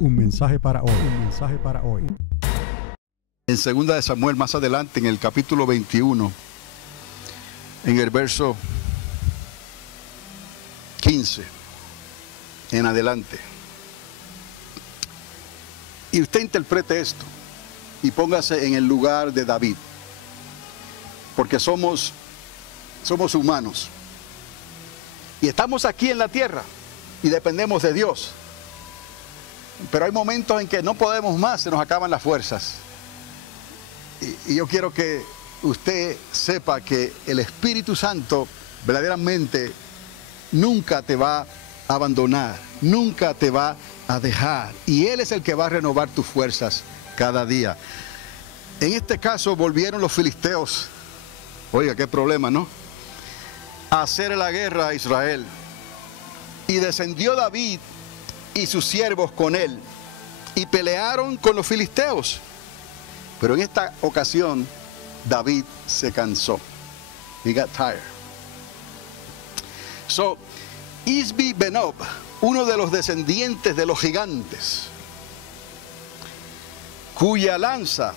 Un mensaje para hoy. Un mensaje para hoy. En 2 de Samuel, más adelante, en el capítulo 21, en el verso 15 en adelante. Y usted interprete esto y póngase en el lugar de David, porque somos humanos y estamos aquí en la tierra y dependemos de Dios, pero hay momentos en que no podemos más, se nos acaban las fuerzas. Y yo quiero que usted sepa que el Espíritu Santo verdaderamente nunca te va a abandonar, nunca te va a dejar. Y Él es el que va a renovar tus fuerzas cada día. En este caso volvieron los filisteos, oiga, qué problema, ¿no?, a hacer la guerra a Israel. Y descendió David y sus siervos con él, y pelearon con los filisteos. Pero en esta ocasión, David se cansó. He got tired. So, Isbi Benob, uno de los descendientes de los gigantes, cuya lanza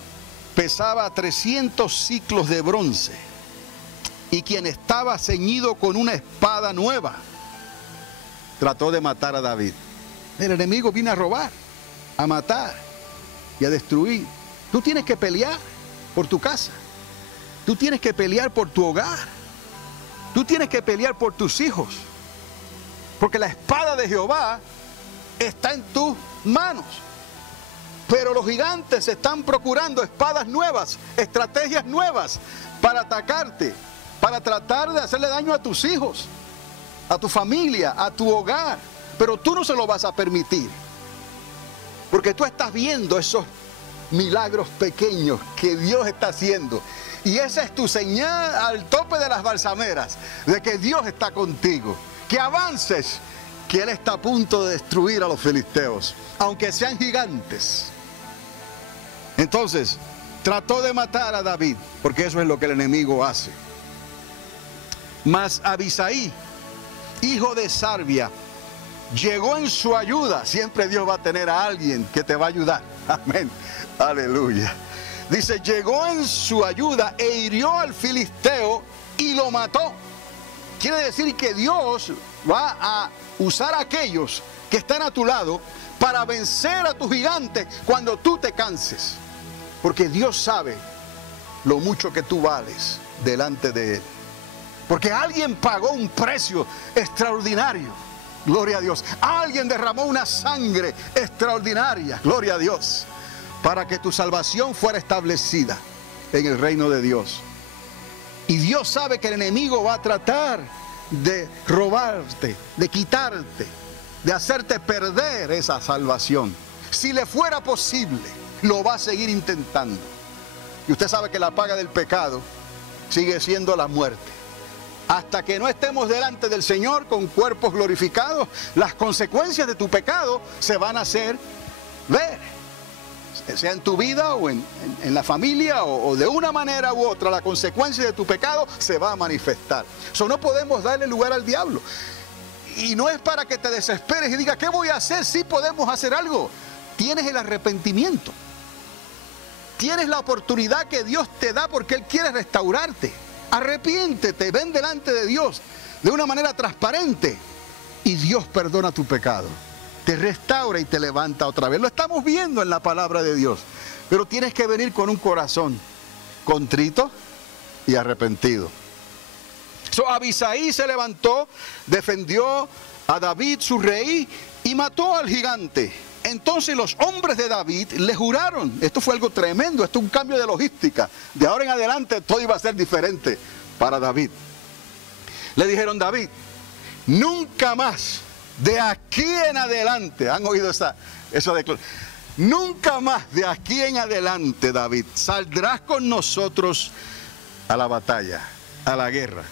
pesaba 300 siclos de bronce, y quien estaba ceñido con una espada nueva, trató de matar a David. El enemigo vino a robar, a matar y a destruir. Tú tienes que pelear por tu casa. Tú tienes que pelear por tu hogar. Tú tienes que pelear por tus hijos. Porque la espada de Jehová está en tus manos. Pero los gigantes están procurando espadas nuevas, estrategias nuevas para atacarte, para tratar de hacerle daño a tus hijos, a tu familia, a tu hogar. Pero tú no se lo vas a permitir. Porque tú estás viendo esos milagros pequeños que Dios está haciendo, y esa es tu señal al tope de las balsameras de que Dios está contigo, que avances, que Él está a punto de destruir a los filisteos, aunque sean gigantes. Entonces trató de matar a David, porque eso es lo que el enemigo hace. Mas Abisaí, hijo de Sarbia, llegó en su ayuda. Siempre Dios va a tener a alguien que te va a ayudar. Amén. Aleluya. Dice, llegó en su ayuda e hirió al filisteo y lo mató. Quiere decir que Dios va a usar a aquellos que están a tu lado para vencer a tus gigantes cuando tú te canses. Porque Dios sabe lo mucho que tú vales delante de Él. Porque alguien pagó un precio extraordinario. Gloria a Dios. Alguien derramó una sangre extraordinaria. Gloria a Dios. Para que tu salvación fuera establecida en el reino de Dios. Y Dios sabe que el enemigo va a tratar de robarte, de quitarte, de hacerte perder esa salvación. Si le fuera posible, lo va a seguir intentando. Y usted sabe que la paga del pecado sigue siendo la muerte. Hasta que no estemos delante del Señor con cuerpos glorificados, las consecuencias de tu pecado se van a hacer ver. Sea en tu vida o en la familia o de una manera u otra, la consecuencia de tu pecado se va a manifestar. So, no podemos darle lugar al diablo. Y no es para que te desesperes y digas, ¿qué voy a hacer? Sí podemos hacer algo. Tienes el arrepentimiento. Tienes la oportunidad que Dios te da porque Él quiere restaurarte. Arrepiéntete, ven delante de Dios de una manera transparente y Dios perdona tu pecado, te restaura y te levanta otra vez. Lo estamos viendo en la palabra de Dios, pero tienes que venir con un corazón contrito y arrepentido. Abisaí se levantó, defendió a David su rey y mató al gigante. Entonces los hombres de David le juraron. Esto fue algo tremendo, esto es un cambio de logística. De ahora en adelante todo iba a ser diferente para David. Le dijeron, David, nunca más de aquí en adelante, ¿han oído esa declaración? Nunca más de aquí en adelante, David, saldrás con nosotros a la batalla, a la guerra.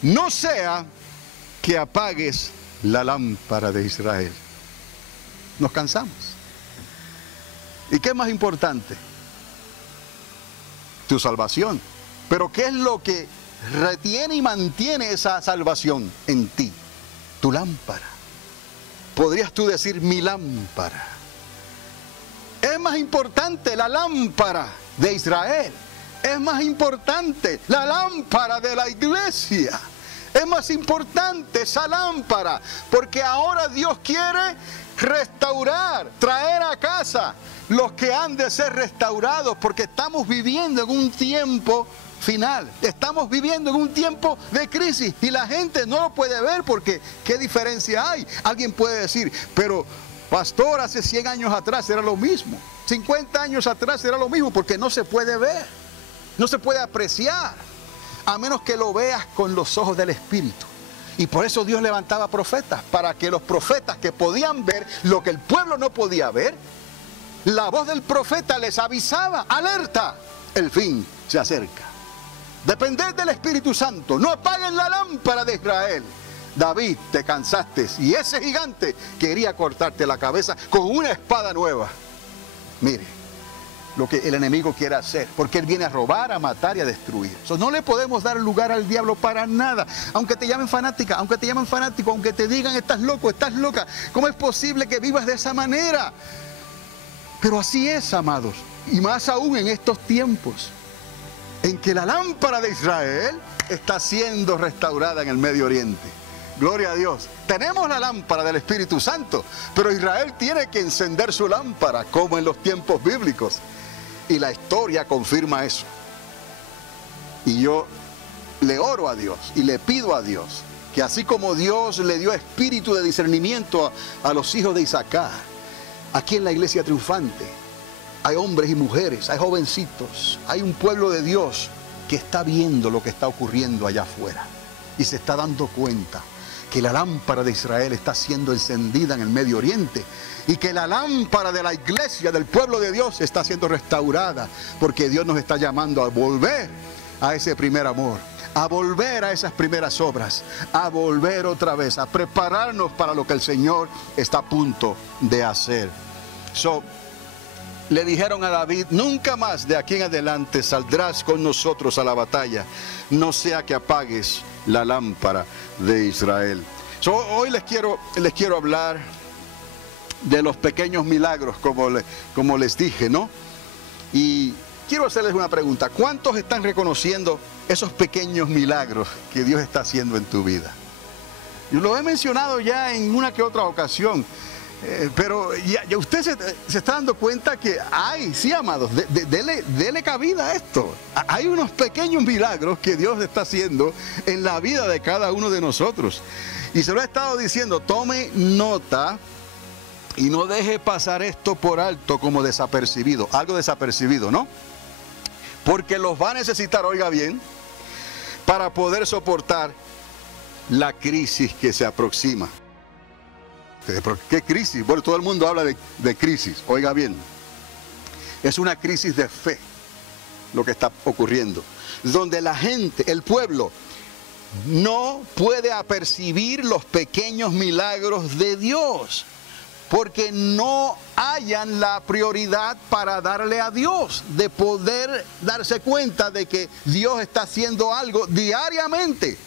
No sea que apagues la lámpara de Israel. Nos cansamos. ¿Y qué es más importante? Tu salvación. Pero ¿qué es lo que retiene y mantiene esa salvación en ti? Tu lámpara. Podrías tú decir mi lámpara. Es más importante la lámpara de Israel. Es más importante la lámpara de la iglesia. Es más importante esa lámpara, porque ahora Dios quiere restaurar, traer a casa los que han de ser restaurados, porque estamos viviendo en un tiempo final. Estamos viviendo en un tiempo de crisis y la gente no lo puede ver porque ¿qué diferencia hay? Alguien puede decir, pero pastor, hace 100 años atrás era lo mismo, 50 años atrás era lo mismo, porque no se puede ver, no se puede apreciar, a menos que lo veas con los ojos del Espíritu. Y por eso Dios levantaba profetas, para que los profetas que podían ver lo que el pueblo no podía ver, la voz del profeta les avisaba, alerta, el fin se acerca. Depended del Espíritu Santo, no apaguen la lámpara de Israel. David, te cansaste y ese gigante quería cortarte la cabeza con una espada nueva. Mire lo que el enemigo quiere hacer, porque él viene a robar, a matar y a destruir. No le podemos dar lugar al diablo para nada, aunque te llamen fanática, aunque te llamen fanático, aunque te digan estás loco, estás loca. ¿Cómo es posible que vivas de esa manera? Pero así es, amados, y más aún en estos tiempos en que la lámpara de Israel está siendo restaurada en el Medio Oriente. Gloria a Dios. Tenemos la lámpara del Espíritu Santo, pero Israel tiene que encender su lámpara como en los tiempos bíblicos. Y la historia confirma eso. Y yo le oro a Dios y le pido a Dios que así como Dios le dio espíritu de discernimiento a los hijos de Isaacar, aquí en la iglesia triunfante hay hombres y mujeres, hay jovencitos, hay un pueblo de Dios que está viendo lo que está ocurriendo allá afuera y se está dando cuenta que la lámpara de Israel está siendo encendida en el Medio Oriente y que la lámpara de la iglesia, del pueblo de Dios, está siendo restaurada, porque Dios nos está llamando a volver a ese primer amor, a volver a esas primeras obras, a volver otra vez, a prepararnos para lo que el Señor está a punto de hacer. Le dijeron a David, nunca más de aquí en adelante saldrás con nosotros a la batalla, no sea que apagues la lámpara de Israel. Hoy les quiero hablar de los pequeños milagros, como les dije, ¿no? Y quiero hacerles una pregunta. ¿Cuántos están reconociendo esos pequeños milagros que Dios está haciendo en tu vida? Yo lo he mencionado ya en una que otra ocasión. Pero ya usted se está dando cuenta que hay, sí, amados, dele cabida a esto. Hay unos pequeños milagros que Dios está haciendo en la vida de cada uno de nosotros. Y se lo he estado diciendo, tome nota y no deje pasar esto por alto como desapercibido, algo desapercibido, ¿no? Porque los va a necesitar, oiga bien, para poder soportar la crisis que se aproxima. ¿Pero qué crisis? Bueno, todo el mundo habla de crisis. Oiga bien, es una crisis de fe lo que está ocurriendo, donde la gente, el pueblo, no puede apercibir los pequeños milagros de Dios, porque no hayan la prioridad para darle a Dios, de poder darse cuenta de que Dios está haciendo algo diariamente,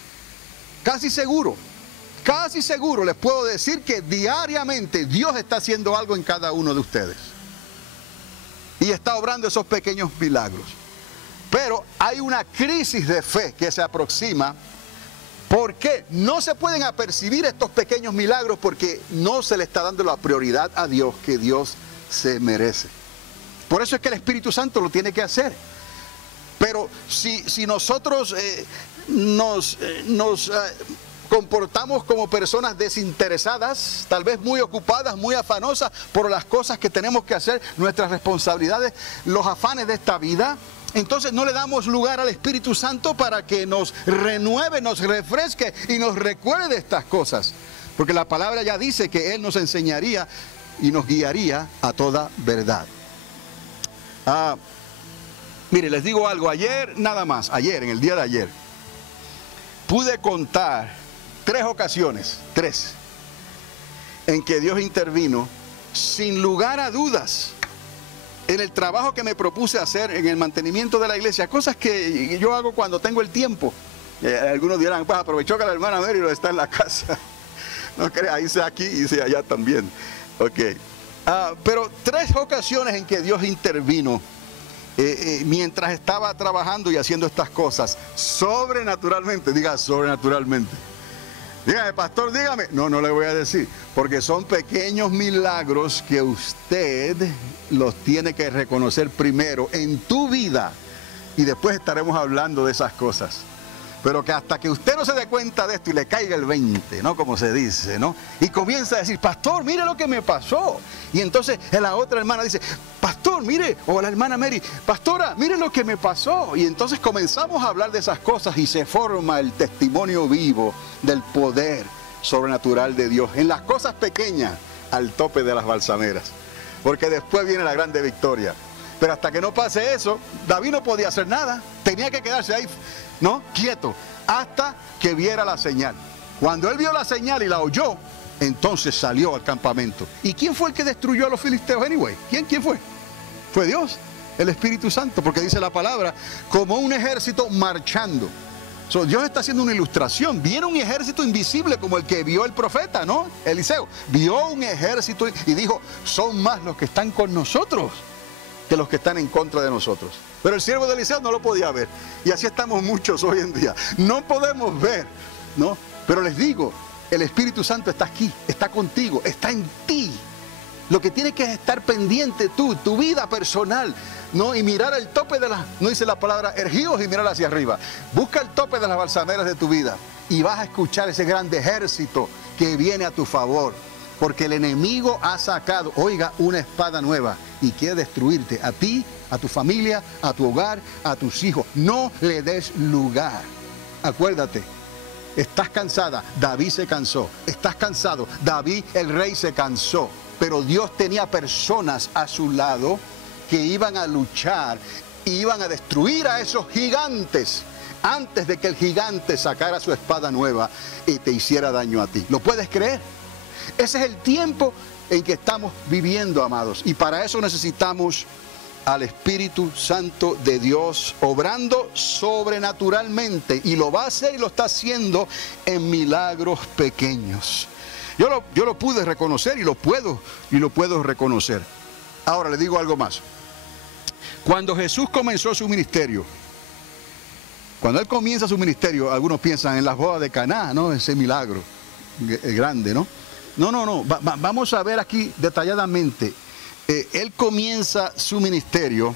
casi seguro les puedo decir que diariamente Dios está haciendo algo en cada uno de ustedes. Y está obrando esos pequeños milagros. Pero hay una crisis de fe que se aproxima. ¿Por qué? No se pueden apercibir estos pequeños milagros porque no se le está dando la prioridad a Dios que Dios se merece. Por eso es que el Espíritu Santo lo tiene que hacer. Pero si nosotros nos comportamos como personas desinteresadas, tal vez muy ocupadas, muy afanosas por las cosas que tenemos que hacer, nuestras responsabilidades, los afanes de esta vida, entonces no le damos lugar al Espíritu Santo para que nos renueve, nos refresque y nos recuerde de estas cosas. Porque la palabra ya dice que Él nos enseñaría y nos guiaría a toda verdad. Mire, les digo algo, ayer nada más, en el día de ayer, pude contar 3 ocasiones, en que Dios intervino sin lugar a dudas en el trabajo que me propuse hacer en el mantenimiento de la iglesia, cosas que yo hago cuando tengo el tiempo. Algunos dirán, pues aprovechó que la hermana Mary está en la casa. No crea, hice aquí, hice allá también. Ok. Pero 3 ocasiones en que Dios intervino mientras estaba trabajando y haciendo estas cosas, sobrenaturalmente, diga sobrenaturalmente. Dígame, pastor, dígame. No, no le voy a decir, porque son pequeños milagros que usted los tiene que reconocer primero en tu vida y después estaremos hablando de esas cosas. Pero que hasta que usted no se dé cuenta de esto y le caiga el 20, ¿no? Como se dice, ¿no? Y comienza a decir, pastor, mire lo que me pasó. Y entonces la otra hermana dice, pastor, mire, o la hermana Mary, pastora, mire lo que me pasó. Y entonces comenzamos a hablar de esas cosas y se forma el testimonio vivo del poder sobrenatural de Dios. En las cosas pequeñas, al tope de las balsameras. Porque después viene la grande victoria. Pero hasta que no pase eso, David no podía hacer nada. Tenía que quedarse ahí, ¿no? Quieto, hasta que viera la señal. Cuando él vio la señal y la oyó, entonces salió al campamento. ¿Y quién fue el que destruyó a los filisteos anyway? ¿Quién fue? Fue Dios, el Espíritu Santo, porque dice la palabra, como un ejército marchando. Dios está haciendo una ilustración. Viene un ejército invisible como el que vio el profeta, ¿no? Eliseo. Vio un ejército y dijo, son más los que están con nosotros que los que están en contra de nosotros. Pero el siervo de Eliseo no lo podía ver. Y así estamos muchos hoy en día. No podemos ver, ¿no? Pero les digo, el Espíritu Santo está aquí, está contigo, está en ti. Lo que tienes que es estar pendiente tú, tu vida personal, ¿no? Y mirar el tope de las, no dice la palabra, erguíos y mirar hacia arriba. Busca el tope de las balsameras de tu vida y vas a escuchar ese grande ejército que viene a tu favor. Porque el enemigo ha sacado, oiga, una espada nueva y quiere destruirte a ti, a tu familia, a tu hogar, a tus hijos. No le des lugar. Acuérdate, estás cansada, David se cansó. Estás cansado, David el rey se cansó. Pero Dios tenía personas a su lado que iban a luchar, iban a destruir a esos gigantes antes de que el gigante sacara su espada nueva y te hiciera daño a ti. ¿Lo puedes creer? Ese es el tiempo en que estamos viviendo, amados. Y para eso necesitamos al Espíritu Santo de Dios obrando sobrenaturalmente. Y lo va a hacer y lo está haciendo en milagros pequeños. Yo lo pude reconocer y lo puedo reconocer. Ahora le digo algo más. Cuando Jesús comenzó su ministerio, cuando Él comienza su ministerio, algunos piensan en las bodas de Caná, ¿no? Ese milagro grande, ¿no? No. Vamos a ver aquí detalladamente. Él comienza su ministerio,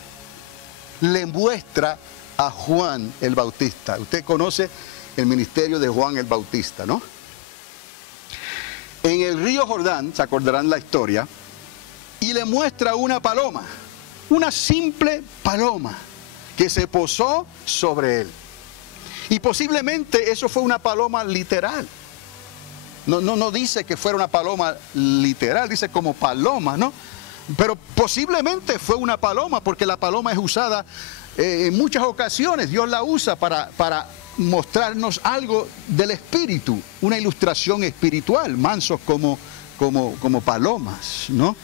le muestra a Juan el Bautista. Usted conoce el ministerio de Juan el Bautista, ¿no? En el río Jordán, se acordarán la historia, y le muestra una paloma, una simple paloma que se posó sobre él. Y posiblemente eso fue una paloma literal. No dice que fuera una paloma literal, dice como paloma, ¿no? Pero posiblemente fue una paloma, porque la paloma es usada en muchas ocasiones. Dios la usa para mostrarnos algo del espíritu, una ilustración espiritual, mansos como palomas, ¿no?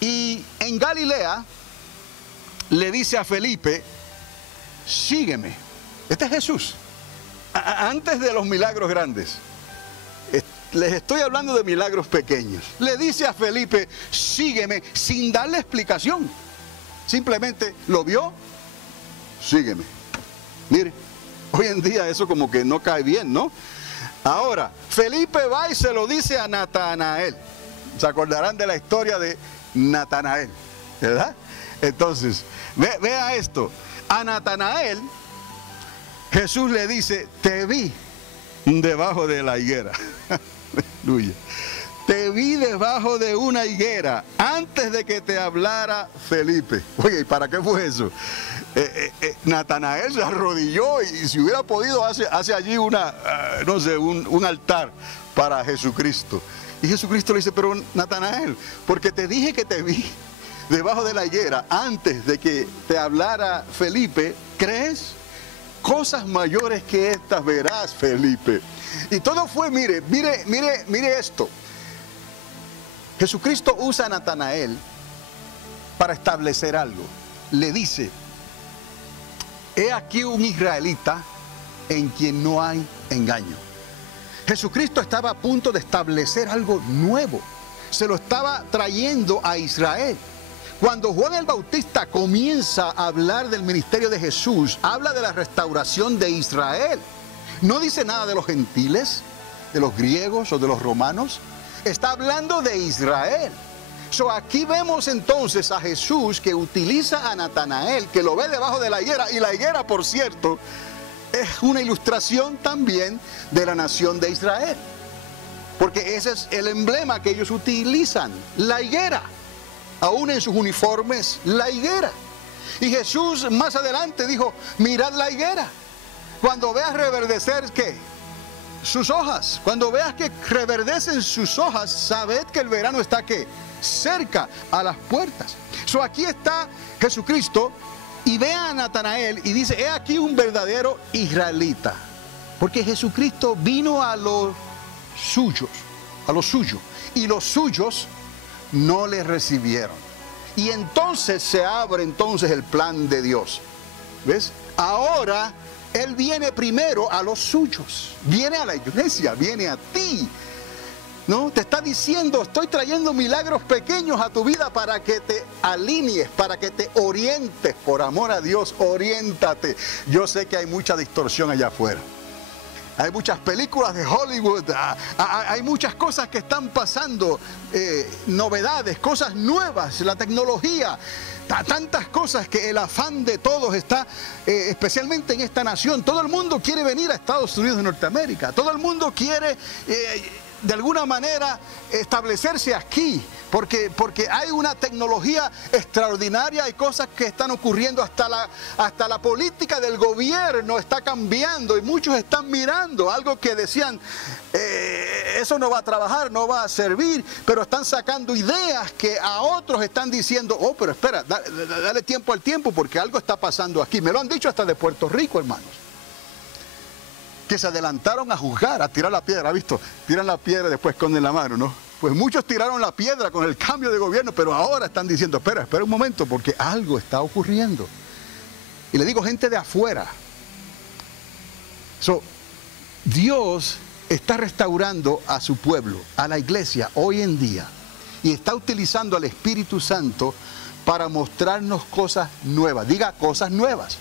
Y en Galilea le dice a Felipe, sígueme. Este es Jesús, antes de los milagros grandes. Les estoy hablando de milagros pequeños. Le dice a Felipe, sígueme, sin darle explicación. Simplemente lo vio, sígueme. Mire, hoy en día eso como que no cae bien, ¿no? Ahora, Felipe va y se lo dice a Natanael. Se acordarán de la historia de Natanael, ¿verdad? Entonces, vea esto. A Natanael, Jesús le dice, te vi debajo de la higuera. Aleluya. Te vi debajo de una higuera antes de que te hablara Felipe. Oye, ¿y para qué fue eso? Natanael se arrodilló y si hubiera podido hace allí un altar para Jesucristo. Y Jesucristo le dice, pero Natanael, porque te dije que te vi debajo de la higuera antes de que te hablara Felipe, ¿crees? Cosas mayores que estas verás, Felipe. Y todo fue, mire esto. Jesucristo usa a Natanael para establecer algo. Le dice, he aquí un israelita en quien no hay engaño. Jesucristo estaba a punto de establecer algo nuevo. se lo estaba trayendo a Israel. Cuando Juan el Bautista comienza a hablar del ministerio de Jesús, habla de la restauración de Israel. No dice nada de los gentiles, de los griegos o de los romanos. Está hablando de Israel. Aquí vemos entonces a Jesús que utiliza a Natanael, que lo ve debajo de la higuera, y la higuera, por cierto, es una ilustración también de la nación de Israel, porque ese es el emblema que ellos utilizan, la higuera, aún en sus uniformes, la higuera. Y Jesús más adelante dijo, mirad la higuera, cuando veas reverdecer, ¿qué? Sus hojas, cuando veas que reverdecen sus hojas, sabed que el verano está, ¿qué? Cerca, a las puertas. Aquí está Jesucristo y ve a Natanael y dice, he aquí un verdadero israelita, porque Jesucristo vino a los suyos, y los suyos no le recibieron. Y entonces se abre el plan de Dios. ¿Ves? Ahora Él viene primero a los suyos, viene a la iglesia, viene a ti. ¿No? Te está diciendo, estoy trayendo milagros pequeños a tu vida para que te alinees, para que te orientes. Por amor a Dios, oriéntate. Yo sé que hay mucha distorsión allá afuera. Hay muchas películas de Hollywood, hay muchas cosas que están pasando, novedades, cosas nuevas, la tecnología, tantas cosas que el afán de todos está, especialmente en esta nación. Todo el mundo quiere venir a Estados Unidos de Norteamérica, todo el mundo quiere de alguna manera establecerse aquí, porque hay una tecnología extraordinaria, hay cosas que están ocurriendo, hasta la política del gobierno está cambiando y muchos están mirando algo que decían, eso no va a trabajar, no va a servir, pero están sacando ideas que a otros están diciendo, oh, pero espera, dale tiempo al tiempo porque algo está pasando aquí. Me lo han dicho hasta de Puerto Rico, hermanos, que se adelantaron a juzgar, a tirar la piedra. ¿Ha visto? Tiran la piedra y después esconden la mano, ¿no? Pues muchos tiraron la piedra con el cambio de gobierno, pero ahora están diciendo, espera un momento, porque algo está ocurriendo. Y le digo, gente de afuera. Dios está restaurando a su pueblo, a la iglesia, hoy en día. Y está utilizando al Espíritu Santo para mostrarnos cosas nuevas. Diga, cosas nuevas.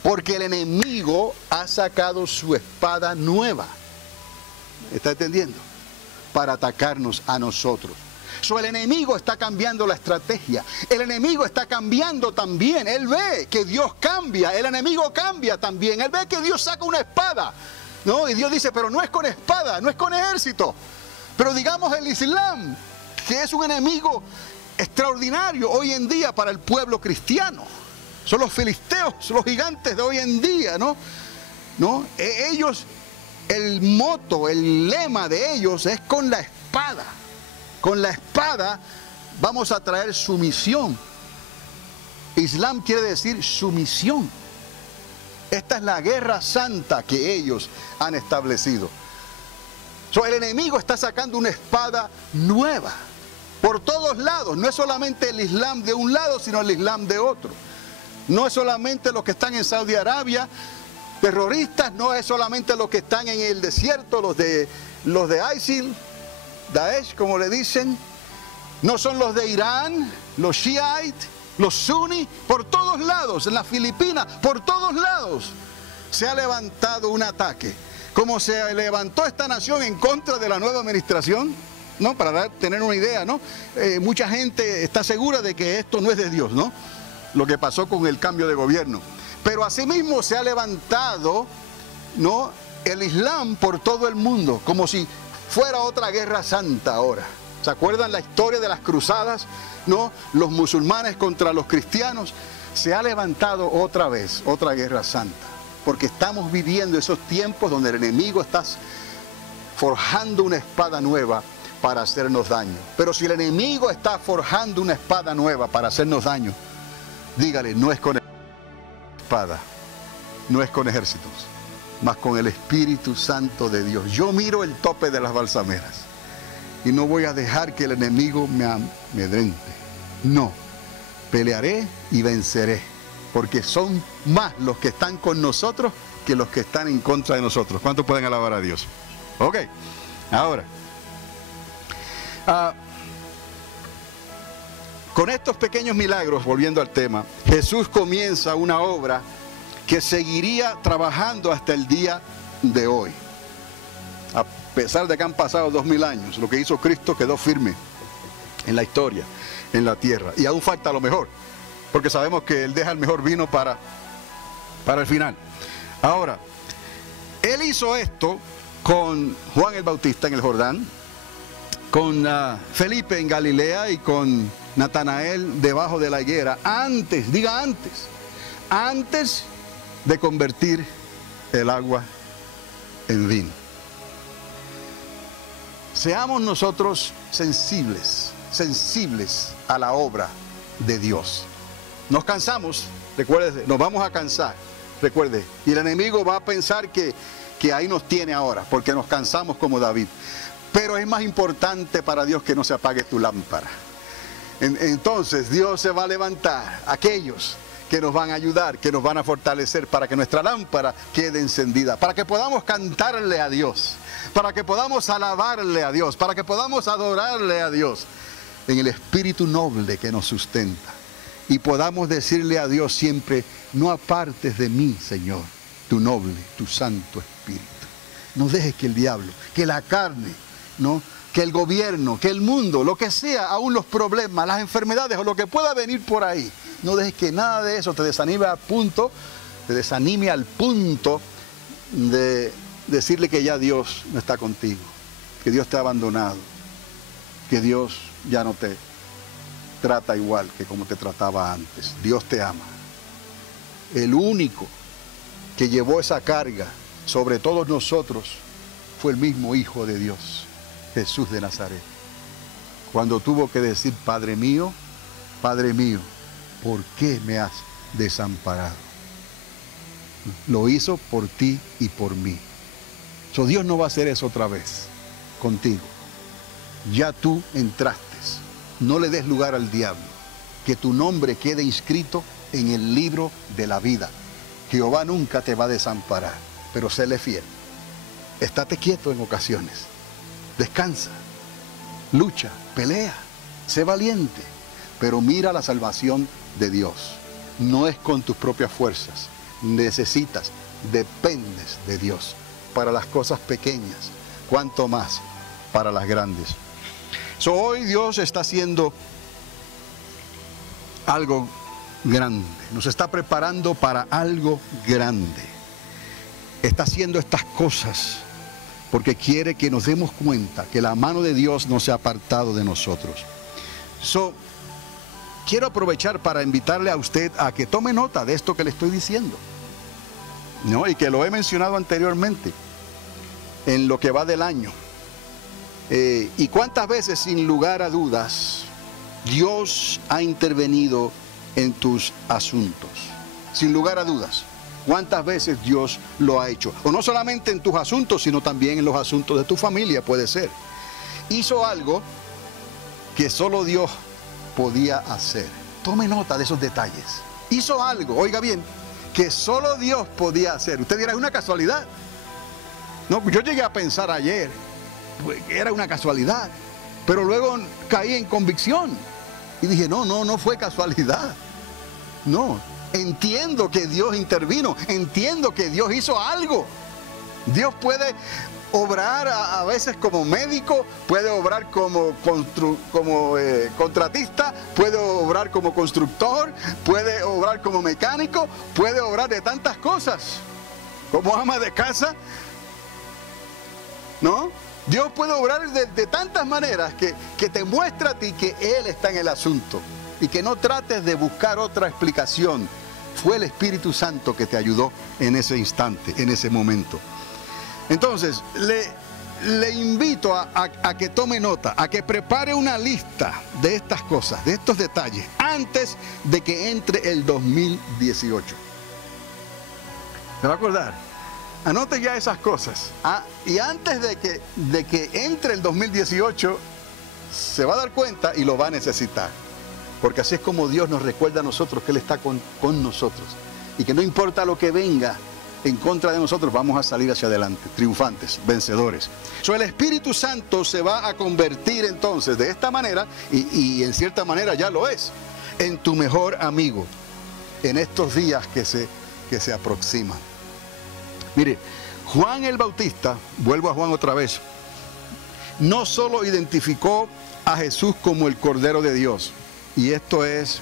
Porque el enemigo ha sacado su espada nueva. ¿Está entendiendo? Para atacarnos a nosotros. El enemigo está cambiando la estrategia. El enemigo está cambiando también. Él ve que Dios cambia. El enemigo cambia también. Él ve que Dios saca una espada, ¿no? Y Dios dice, pero no es con espada, no es con ejército. Pero digamos el Islam, que es un enemigo extraordinario hoy en día para el pueblo cristiano. Son los filisteos, son los gigantes de hoy en día, ¿no? Ellos, el moto, el lema de ellos es con la espada. Con la espada vamos a traer sumisión. Islam quiere decir sumisión. Esta es la guerra santa que ellos han establecido. El enemigo está sacando una espada nueva. Por todos lados, no es solamente el Islam de un lado, sino el Islam de otro. No es solamente los que están en Saudi Arabia, terroristas, no es solamente los que están en el desierto, los de ISIL, Daesh, como le dicen. No son los de Irán, los Shiite, los Sunni, por todos lados, en las Filipinas, por todos lados se ha levantado un ataque. Como se levantó esta nación en contra de la nueva administración, ¿no? Para tener una idea, ¿no? Mucha gente está segura de que esto no es de Dios, ¿no? Lo que pasó con el cambio de gobierno. Pero asimismo se ha levantado, ¿no?, el Islam por todo el mundo, como si fuera otra guerra santa ahora. ¿Se acuerdan la historia de las cruzadas? ¿No? Los musulmanes contra los cristianos. Se ha levantado otra vez, otra guerra santa. Porque estamos viviendo esos tiempos donde el enemigo está forjando una espada nueva para hacernos daño. Pero si el enemigo está forjando una espada nueva para hacernos daño, dígale, no es con espada, no es con ejércitos, mas con el Espíritu Santo de Dios. Yo miro el tope de las balsameras y no voy a dejar que el enemigo me amedrente. No, pelearé y venceré, porque son más los que están con nosotros que los que están en contra de nosotros. ¿Cuántos pueden alabar a Dios? Ok, ahora, Con estos pequeños milagros, volviendo al tema, Jesús comienza una obra que seguiría trabajando hasta el día de hoy. A pesar de que han pasado 2000 años, lo que hizo Cristo quedó firme en la historia, en la tierra. Y aún falta lo mejor, porque sabemos que Él deja el mejor vino para el final. Ahora, Él hizo esto con Juan el Bautista en el Jordán, con Felipe en Galilea y con Natanael debajo de la higuera, antes de convertir el agua en vino. Seamos nosotros sensibles a la obra de Dios. Nos cansamos, recuerde, nos vamos a cansar, recuerde, y el enemigo va a pensar que ahí nos tiene ahora, porque nos cansamos como David. Pero es más importante para Dios que no se apague tu lámpara. Entonces Dios se va a levantar aquellos que nos van a ayudar, que nos van a fortalecer para que nuestra lámpara quede encendida, para que podamos cantarle a Dios, para que podamos alabarle a Dios, para que podamos adorarle a Dios en el espíritu noble que nos sustenta, y podamos decirle a Dios siempre: no apartes de mí, Señor, tu noble, tu santo espíritu. No dejes que el diablo, que la carne, ¿no?, que el gobierno, que el mundo, lo que sea, aún los problemas, las enfermedades o lo que pueda venir por ahí, no dejes que nada de eso te desanime al punto de decirle que ya Dios no está contigo, que Dios te ha abandonado, que Dios ya no te trata igual que como te trataba antes. Dios te ama. El único que llevó esa carga sobre todos nosotros fue el mismo Hijo de Dios, Jesús de Nazaret, cuando tuvo que decir: Padre mío, ¿por qué me has desamparado? Lo hizo por ti y por mí. Dios no va a hacer eso otra vez contigo. Ya tú entraste. No le des lugar al diablo. Que tu nombre quede inscrito en el libro de la vida. Jehová nunca te va a desamparar, pero séle fiel. Estate quieto en ocasiones. Descansa, lucha, pelea, sé valiente, pero mira la salvación de Dios. No es con tus propias fuerzas. Dependes de Dios para las cosas pequeñas, cuanto más para las grandes. Hoy Dios está haciendo algo grande, nos está preparando para algo grande. Está haciendo estas cosas porque quiere que nos demos cuenta que la mano de Dios no se ha apartado de nosotros. Quiero aprovechar para invitarle a usted a que tome nota de esto que le estoy diciendo, ¿no? Y que lo he mencionado anteriormente en lo que va del año. Y cuántas veces, sin lugar a dudas, Dios ha intervenido en tus asuntos. Sin lugar a dudas, cuántas veces Dios lo ha hecho. O no solamente en tus asuntos, sino también en los asuntos de tu familia, puede ser. Hizo algo que solo Dios podía hacer. Tome nota de esos detalles. Hizo algo, oiga bien, que solo Dios podía hacer. Usted dirá: ¿es una casualidad? No, yo llegué a pensar ayer que era una casualidad, pero luego caí en convicción y dije: no fue casualidad. No, entiendo que Dios intervino, entiendo que Dios hizo algo. Dios puede obrar a veces como médico, puede obrar como contratista, puede obrar como constructor, puede obrar como mecánico, puede obrar de tantas cosas, como ama de casa, ¿no? Dios puede obrar de tantas maneras que te muestra a ti que Él está en el asunto y que no trates de buscar otra explicación. Fue el Espíritu Santo que te ayudó en ese instante, en ese momento. Entonces, le invito a que tome nota, a que prepare una lista de estas cosas, de estos detalles, antes de que entre el 2018. ¿Me va a acordar? Anote ya esas cosas. Y antes de que entre el 2018, se va a dar cuenta y lo va a necesitar. Porque así es como Dios nos recuerda a nosotros que Él está con nosotros. Y que no importa lo que venga, en contra de nosotros, vamos a salir hacia adelante, triunfantes, vencedores. El Espíritu Santo se va a convertir entonces de esta manera, y en cierta manera ya lo es, en tu mejor amigo en estos días que se aproximan. Mire, Juan el Bautista, vuelvo a Juan otra vez, no solo identificó a Jesús como el Cordero de Dios, y esto es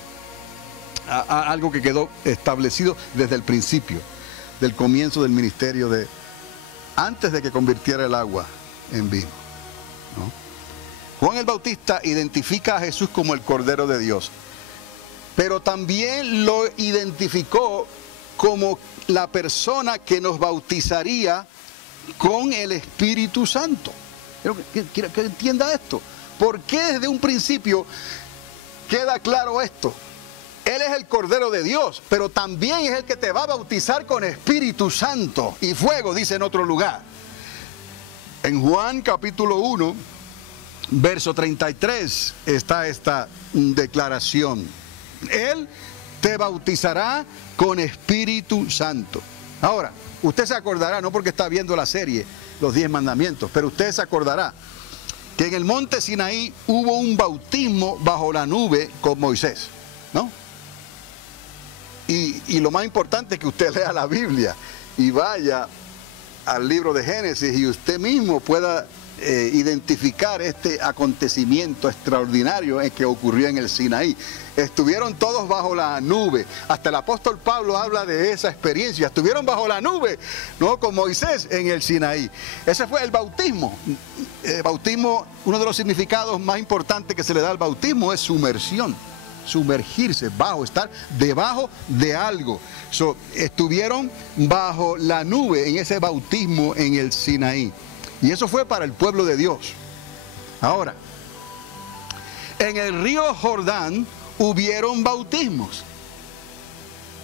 algo que quedó establecido desde el principio, del comienzo del ministerio, antes de que convirtiera el agua en vino, ¿no? Juan el Bautista identifica a Jesús como el Cordero de Dios, pero también lo identificó como la persona que nos bautizaría con el Espíritu Santo. Quiero que entienda esto. ¿Por qué desde un principio queda claro esto? Él es el Cordero de Dios, pero también es el que te va a bautizar con Espíritu Santo y fuego, dice en otro lugar. En Juan capítulo 1, verso 33, está esta declaración. Él te bautizará con Espíritu Santo. Ahora, usted se acordará, no porque está viendo la serie, los 10 mandamientos, pero usted se acordará que en el monte Sinaí hubo un bautismo bajo la nube con Moisés, ¿no? Y lo más importante es que usted lea la Biblia y vaya al libro de Génesis y usted mismo pueda identificar este acontecimiento extraordinario que ocurrió en el Sinaí. Estuvieron todos bajo la nube. Hasta el apóstol Pablo habla de esa experiencia. Estuvieron bajo la nube, ¿no?, con Moisés en el Sinaí. Ese fue el bautismo. El bautismo, uno de los significados más importantes que se le da al bautismo es sumersión. Sumergirse, estar debajo de algo. Estuvieron bajo la nube en ese bautismo en el Sinaí. Y eso fue para el pueblo de Dios. Ahora, en el río Jordán hubieron bautismos.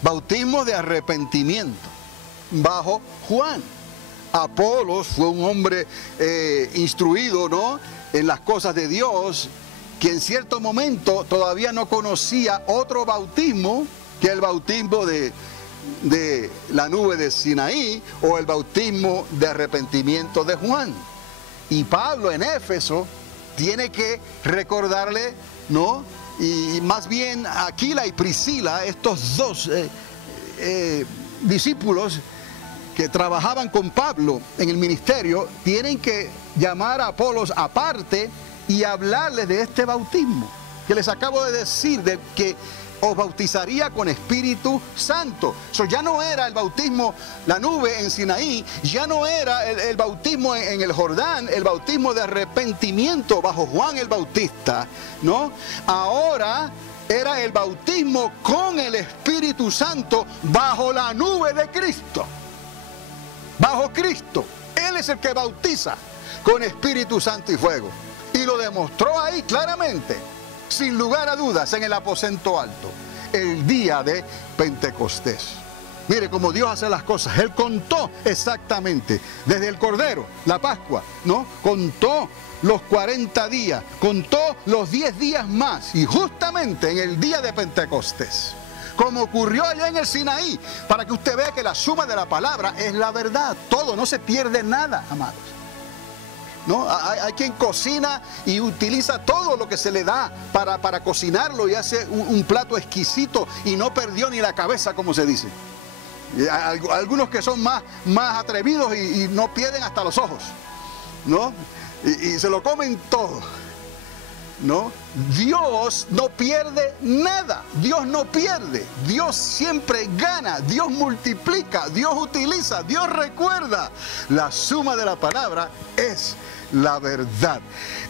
Bautismos de arrepentimiento bajo Juan. Apolos fue un hombre instruido, ¿no?, en las cosas de Dios, que en cierto momento todavía no conocía otro bautismo que el bautismo de la nube de Sinaí o el bautismo de arrepentimiento de Juan. Y Pablo en Éfeso tiene que recordarle, ¿no?, y más bien Aquila y Priscila, estos dos discípulos que trabajaban con Pablo en el ministerio, tienen que llamar a Apolos aparte y hablarles de este bautismo que les acabo de decir, de que os bautizaría con Espíritu Santo. Eso ya no era el bautismo, la nube en Sinaí, ya no era el bautismo en el Jordán, el bautismo de arrepentimiento bajo Juan el Bautista, ¿no? Ahora era el bautismo con el Espíritu Santo bajo la nube de Cristo. Bajo Cristo. Él es el que bautiza con Espíritu Santo y fuego. Y lo demostró ahí claramente, sin lugar a dudas, en el aposento alto, el día de Pentecostés. Mire cómo Dios hace las cosas. Él contó exactamente, desde el Cordero, la Pascua, ¿no? Contó los 40 días, contó los 10 días más, y justamente en el día de Pentecostés, como ocurrió allá en el Sinaí, para que usted vea que la suma de la palabra es la verdad. Todo, no se pierde nada, amados. ¿No? Hay quien cocina y utiliza todo lo que se le da para cocinarlo y hace un plato exquisito y no perdió ni la cabeza, como se dice. Y algunos que son más atrevidos y no pierden hasta los ojos, ¿no? Y se lo comen todo, ¿no? Dios no pierde nada. Dios no pierde. Dios siempre gana. Dios multiplica. Dios utiliza. Dios recuerda. La suma de la palabra es la verdad.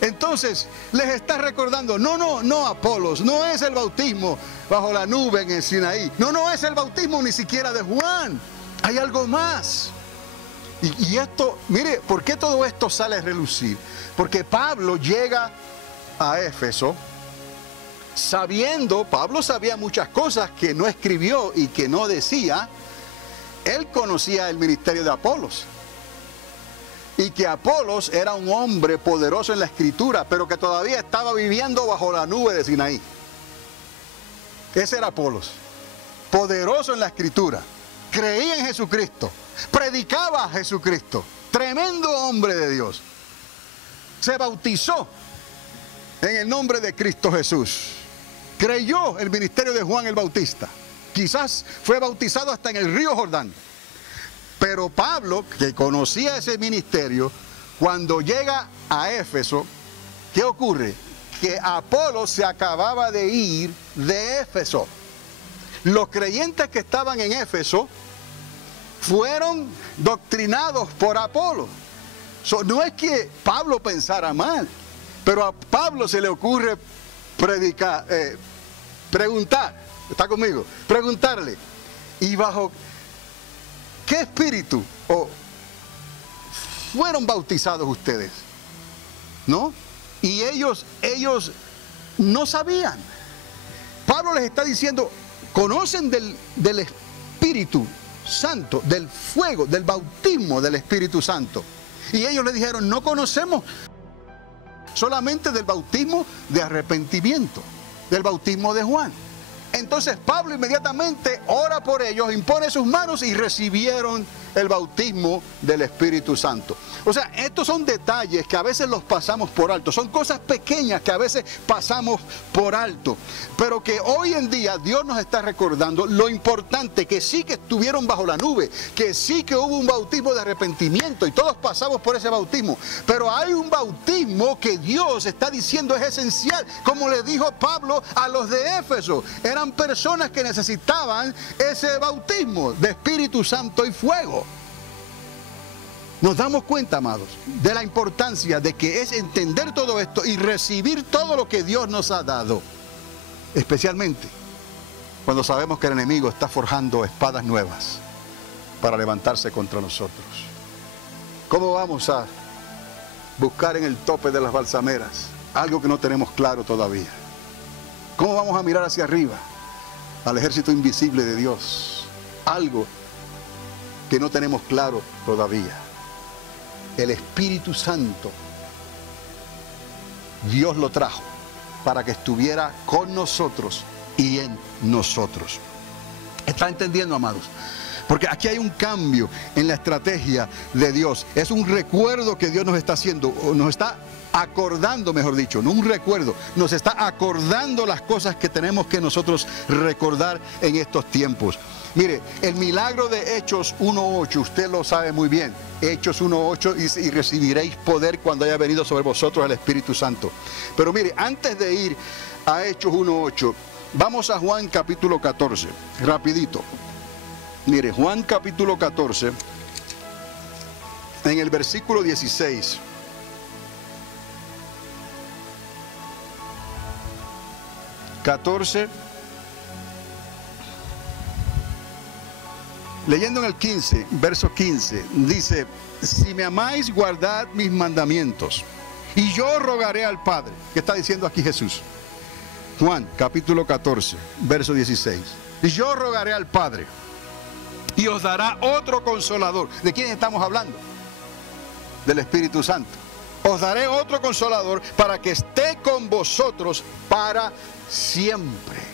Entonces les está recordando, no Apolos, no es el bautismo bajo la nube en el Sinaí, no es el bautismo ni siquiera de Juan, hay algo más. Y esto, mire, ¿por qué todo esto sale a relucir? Porque Pablo llega a Éfeso sabiendo, Pablo sabía muchas cosas que no escribió y que no decía. Él conocía el ministerio de Apolos, y que Apolos era un hombre poderoso en la escritura, pero que todavía estaba viviendo bajo la nube de Sinaí. Ese era Apolos, poderoso en la escritura, creía en Jesucristo, predicaba a Jesucristo. Tremendo hombre de Dios. Se bautizó en el nombre de Cristo Jesús. Creyó el ministerio de Juan el Bautista. Quizás fue bautizado hasta en el río Jordán. Pero Pablo, que conocía ese ministerio, cuando llega a Éfeso, ¿qué ocurre? Que Apolo se acababa de ir de Éfeso. Los creyentes que estaban en Éfeso fueron doctrinados por Apolo. No es que Pablo pensara mal, pero a Pablo se le ocurre preguntar, ¿está conmigo? Preguntarle, ¿y bajo qué espíritu fueron bautizados ustedes? ¿No? Y ellos no sabían. Pablo les está diciendo, conocen del Espíritu Santo, del fuego, del bautismo del Espíritu Santo. Y ellos le dijeron, no conocemos, solamente del bautismo de arrepentimiento, del bautismo de Juan. Entonces Pablo inmediatamente ora por ellos, impone sus manos y recibieron el bautismo del Espíritu Santo. O sea, estos son detalles que a veces los pasamos por alto. Son cosas pequeñas que a veces pasamos por alto. Pero que hoy en día Dios nos está recordando lo importante, que sí que estuvieron bajo la nube, que sí que hubo un bautismo de arrepentimiento y todos pasamos por ese bautismo. Pero hay un bautismo que Dios está diciendo es esencial, como le dijo Pablo a los de Éfeso. Eran personas que necesitaban ese bautismo de Espíritu Santo y fuego. Nos damos cuenta, amados, de la importancia de que es entender todo esto y recibir todo lo que Dios nos ha dado. Especialmente cuando sabemos que el enemigo está forjando espadas nuevas para levantarse contra nosotros. ¿Cómo vamos a buscar en el tope de las balsameras algo que no tenemos claro todavía? ¿Cómo vamos a mirar hacia arriba al ejército invisible de Dios? Algo que no tenemos claro todavía. El Espíritu Santo, Dios lo trajo para que estuviera con nosotros y en nosotros. ¿Está entendiendo, amados? Porque aquí hay un cambio en la estrategia de Dios. Es un recuerdo que Dios nos está haciendo, o nos está acordando, mejor dicho, no un recuerdo, nos está acordando las cosas que tenemos que nosotros recordar en estos tiempos. Mire, el milagro de Hechos 1:8, usted lo sabe muy bien. Hechos 1:8, y recibiréis poder cuando haya venido sobre vosotros el Espíritu Santo. Pero mire, antes de ir a Hechos 1:8, vamos a Juan capítulo 14, rapidito. Mire, Juan capítulo 14, en el versículo 16. Leyendo en el 15, verso 15, dice, si me amáis, guardad mis mandamientos, y yo rogaré al Padre. ¿Qué está diciendo aquí Jesús? Juan, capítulo 14, verso 16. Y yo rogaré al Padre, y os dará otro consolador. ¿De quién estamos hablando? Del Espíritu Santo. Os daré otro consolador para que esté con vosotros para siempre.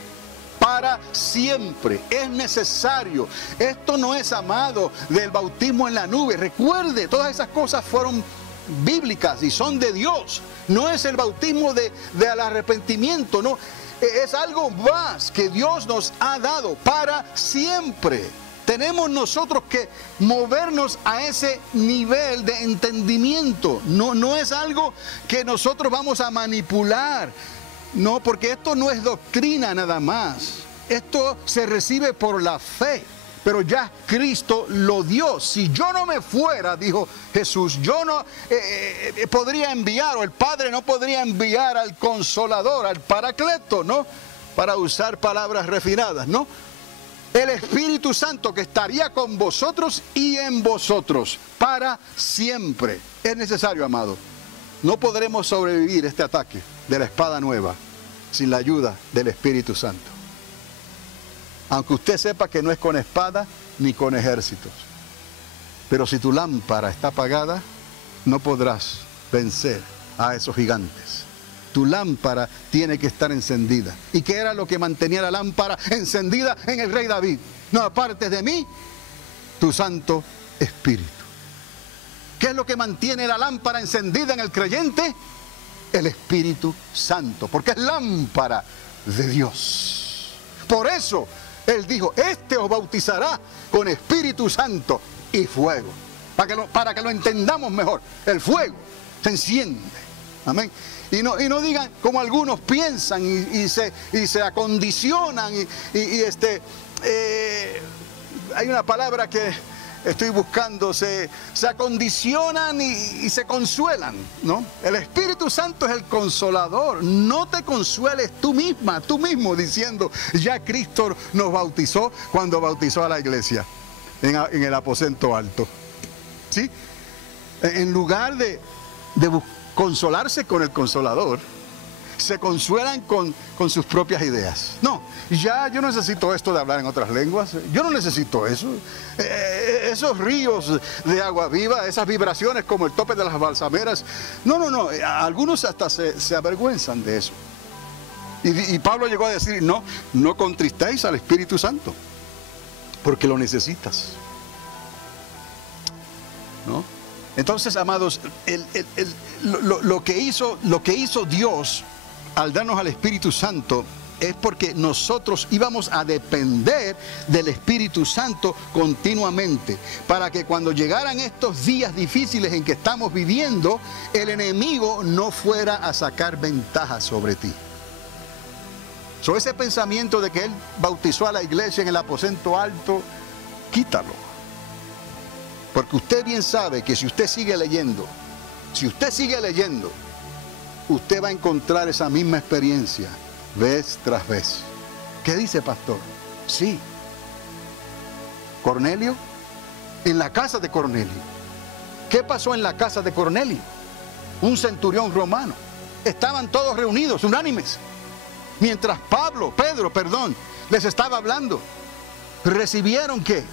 Para siempre. Es necesario. Esto no es, amado, del bautismo en la nube. Recuerde, todas esas cosas fueron bíblicas y son de Dios. No es el bautismo del arrepentimiento, no. Es algo más que Dios nos ha dado para siempre. Tenemos nosotros que movernos a ese nivel de entendimiento. No es algo que nosotros vamos a manipular. No, porque esto no es doctrina nada más. Esto se recibe por la fe. Pero ya Cristo lo dio. Si yo no me fuera, dijo Jesús, yo no podría enviar, o el Padre no podría enviar al Consolador, al Paracleto, ¿no? Para usar palabras refinadas, ¿no? El Espíritu Santo que estaría con vosotros y en vosotros para siempre. Es necesario, amado. No podremos sobrevivir este ataque de la espada nueva sin la ayuda del Espíritu Santo. Aunque usted sepa que no es con espada ni con ejércitos. Pero si tu lámpara está apagada, no podrás vencer a esos gigantes. Tu lámpara tiene que estar encendida. ¿Y qué era lo que mantenía la lámpara encendida en el rey David? No apartes de mí tu santo Espíritu. ¿Qué es lo que mantiene la lámpara encendida en el creyente? El Espíritu Santo, porque es lámpara de Dios. Por eso Él dijo, este os bautizará con Espíritu Santo y fuego. Para que lo entendamos mejor, el fuego se enciende. Amén. Y no digan como algunos piensan y se acondicionan hay una palabra que estoy buscando, se acondicionan y se consuelan, ¿no? El Espíritu Santo es el consolador. No te consueles tú misma, tú mismo, diciendo, ya Cristo nos bautizó cuando bautizó a la iglesia en el aposento alto. ¿Sí? En lugar de consolarse con el consolador, se consuelan con sus propias ideas. No, ya yo no necesito esto de hablar en otras lenguas. Yo no necesito eso. Esos ríos de agua viva, esas vibraciones como el tope de las balsameras. No. Algunos hasta se avergüenzan de eso. Y Pablo llegó a decir, no contristéis al Espíritu Santo, porque lo necesitas. ¿No? Entonces, amados, lo que hizo Dios al darnos al Espíritu Santo es porque nosotros íbamos a depender del Espíritu Santo continuamente, para que cuando llegaran estos días difíciles en que estamos viviendo, el enemigo no fuera a sacar ventaja sobre ti. Ese pensamiento de que Él bautizó a la iglesia en el aposento alto, quítalo. Porque usted bien sabe que si usted sigue leyendo, usted va a encontrar esa misma experiencia vez tras vez. ¿Qué dice, pastor? Sí. Cornelio, en la casa de Cornelio. ¿Qué pasó en la casa de Cornelio? Un centurión romano. Estaban todos reunidos, unánimes. Mientras Pedro, les estaba hablando. ¿Recibieron qué?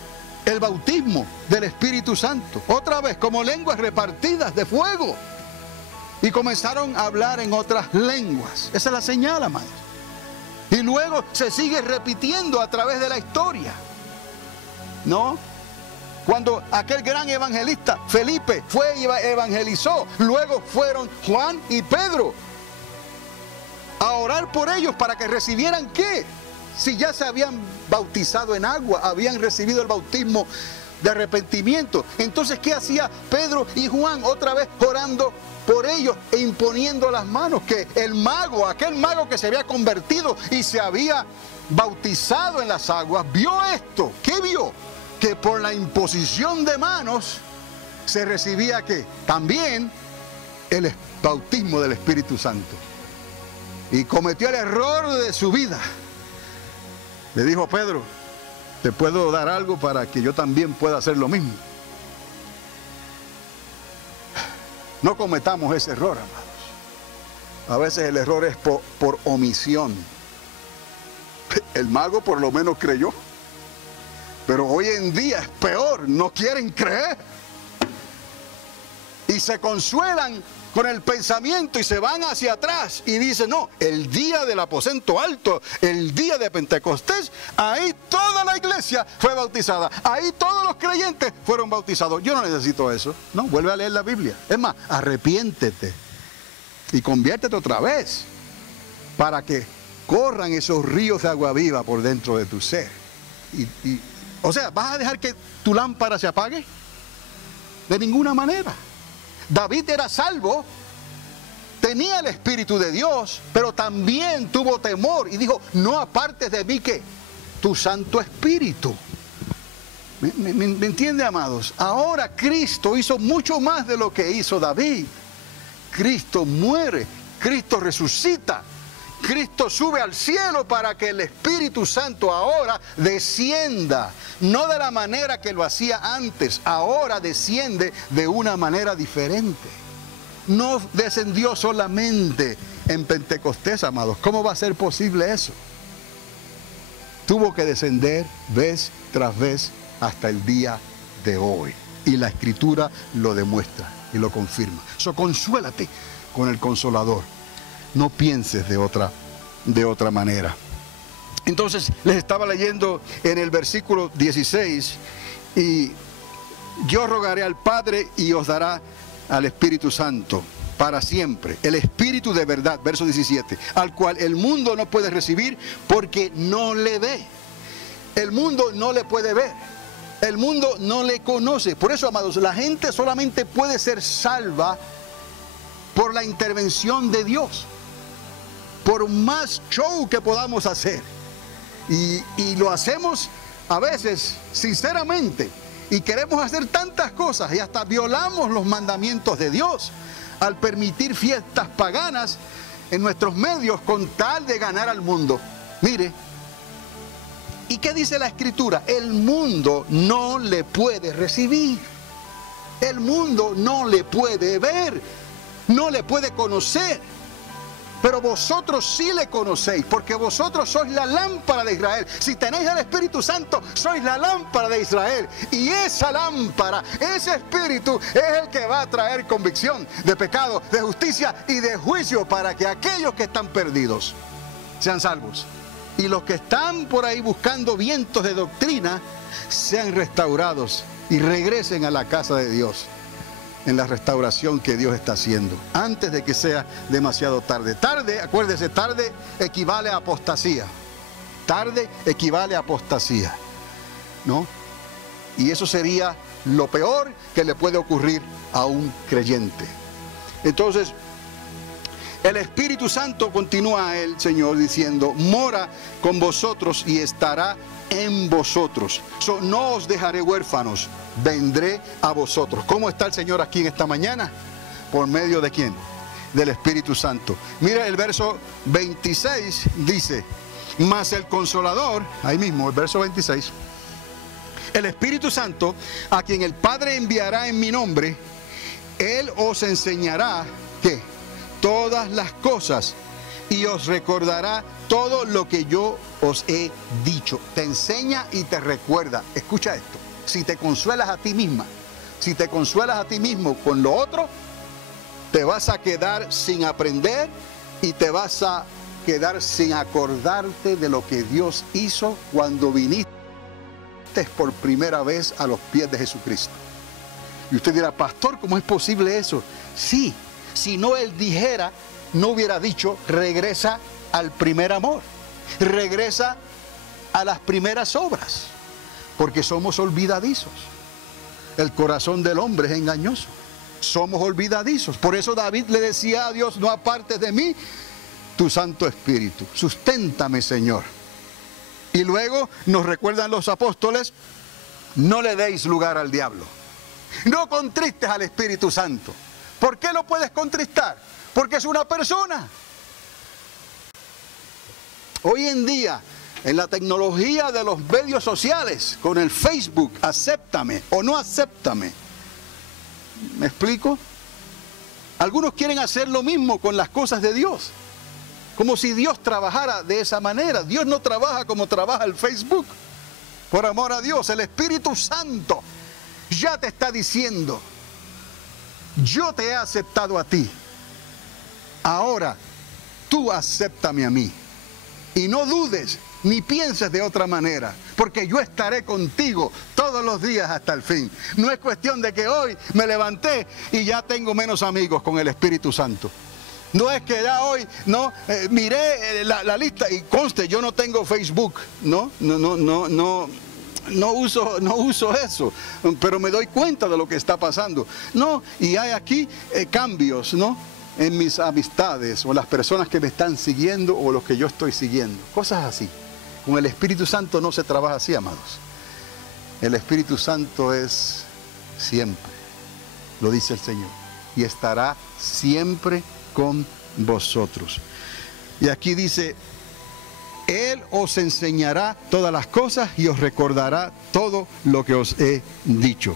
El bautismo del Espíritu Santo, otra vez como lenguas repartidas de fuego, y comenzaron a hablar en otras lenguas. Esa es la señal, amados. Y luego se sigue repitiendo a través de la historia, ¿no? Cuando aquel gran evangelista Felipe fue y evangelizó, luego fueron Juan y Pedro a orar por ellos para que recibieran ¿qué? Si ya se habían bautizado en agua, habían recibido el bautismo de arrepentimiento. Entonces, ¿qué hacía Pedro y Juan? Otra vez orando por ellos e imponiendo las manos. Que aquel mago que se había convertido y se había bautizado en las aguas, vio esto. ¿Qué vio? Que por la imposición de manos se recibía ¿qué? También el bautismo del Espíritu Santo. Y cometió el error de su vida. Le dijo a Pedro, te puedo dar algo para que yo también pueda hacer lo mismo. No cometamos ese error, amados. A veces el error es por omisión. El mago por lo menos creyó. Pero hoy en día es peor, no quieren creer. Y se consuelan con el pensamiento y se van hacia atrás y dicen, no, el día del aposento alto, el día de Pentecostés, ahí toda la iglesia fue bautizada, ahí todos los creyentes fueron bautizados. Yo no necesito eso, no, vuelve a leer la Biblia. Es más, arrepiéntete y conviértete otra vez para que corran esos ríos de agua viva por dentro de tu ser. O sea, ¿vas a dejar que tu lámpara se apague? De ninguna manera. David era salvo, tenía el Espíritu de Dios, pero también tuvo temor y dijo, no apartes de mí ¿qué? Tu Santo Espíritu. ¿Me entiende, amados? Ahora Cristo hizo mucho más de lo que hizo David. Cristo muere, Cristo resucita, Cristo sube al cielo para que el Espíritu Santo ahora descienda, no de la manera que lo hacía antes, ahora desciende de una manera diferente. No descendió solamente en Pentecostés, amados. ¿Cómo va a ser posible eso? Tuvo que descender vez tras vez hasta el día de hoy. Y la Escritura lo demuestra y lo confirma. Consuélate con el Consolador. No pienses de otra manera. Entonces les estaba leyendo en el versículo 16 y yo rogaré al Padre y os dará al Espíritu Santo para siempre, el Espíritu de verdad, verso 17, al cual el mundo no puede recibir porque no le ve. El mundo no le puede ver. El mundo no le conoce. Por eso, amados, la gente solamente puede ser salva por la intervención de Dios. Por más show que podamos hacer. Y lo hacemos a veces sinceramente. Y queremos hacer tantas cosas y hasta violamos los mandamientos de Dios al permitir fiestas paganas en nuestros medios con tal de ganar al mundo. Mire, ¿y qué dice la Escritura? El mundo no le puede recibir. El mundo no le puede ver. No le puede conocer. Pero vosotros sí le conocéis, porque vosotros sois la lámpara de Israel. Si tenéis el Espíritu Santo, sois la lámpara de Israel. Y esa lámpara, ese Espíritu, es el que va a traer convicción de pecado, de justicia y de juicio para que aquellos que están perdidos sean salvos. Y los que están por ahí buscando vientos de doctrina sean restaurados y regresen a la casa de Dios en la restauración que Dios está haciendo, antes de que sea demasiado tarde. Tarde, acuérdese, tarde equivale a apostasía. Tarde equivale a apostasía, ¿no? Y eso sería lo peor que le puede ocurrir a un creyente. Entonces, el Espíritu Santo, continúa el Señor diciendo, mora con vosotros y estará en vosotros. No os dejaré huérfanos, vendré a vosotros. ¿Cómo está el Señor aquí en esta mañana? ¿Por medio de quién? Del Espíritu Santo. Mira el verso 26, dice, mas el Consolador, ahí mismo, el verso 26, el Espíritu Santo, a quien el Padre enviará en mi nombre, Él os enseñará, ¿qué? Todas las cosas, y os recordará todo lo que yo os he dicho. Te enseña y te recuerda. Escucha esto. Si te consuelas a ti misma, si te consuelas a ti mismo con lo otro, te vas a quedar sin aprender y te vas a quedar sin acordarte de lo que Dios hizo cuando viniste por primera vez a los pies de Jesucristo. Y usted dirá, pastor, ¿cómo es posible eso? Sí, si no Él dijera, no hubiera dicho, regresa al primer amor, regresa a las primeras obras, porque somos olvidadizos. El corazón del hombre es engañoso. Somos olvidadizos. Por eso David le decía a Dios, no apartes de mí tu Santo Espíritu. Susténtame, Señor. Y luego nos recuerdan los apóstoles, no le deis lugar al diablo. No contristes al Espíritu Santo. ¿Por qué lo puedes contristar? Porque es una persona. Hoy en día, en la tecnología de los medios sociales, con el Facebook, acéptame o no acéptame. ¿Me explico? Algunos quieren hacer lo mismo con las cosas de Dios. Como si Dios trabajara de esa manera. Dios no trabaja como trabaja el Facebook. Por amor a Dios, el Espíritu Santo ya te está diciendo, yo te he aceptado a ti. Ahora, tú acéptame a mí. Y no dudes, ni pienses de otra manera, porque yo estaré contigo todos los días hasta el fin. No es cuestión de que hoy me levanté y ya tengo menos amigos con el Espíritu Santo. No es que ya hoy, no, miré la lista y conste, yo no tengo Facebook, no uso eso, pero me doy cuenta de lo que está pasando. No, y hay aquí cambios, ¿no? En mis amistades o las personas que me están siguiendo o los que yo estoy siguiendo. Cosas así. Con el Espíritu Santo no se trabaja así, amados. El Espíritu Santo es siempre, lo dice el Señor, y estará siempre con vosotros. Y aquí dice, Él os enseñará todas las cosas y os recordará todo lo que os he dicho.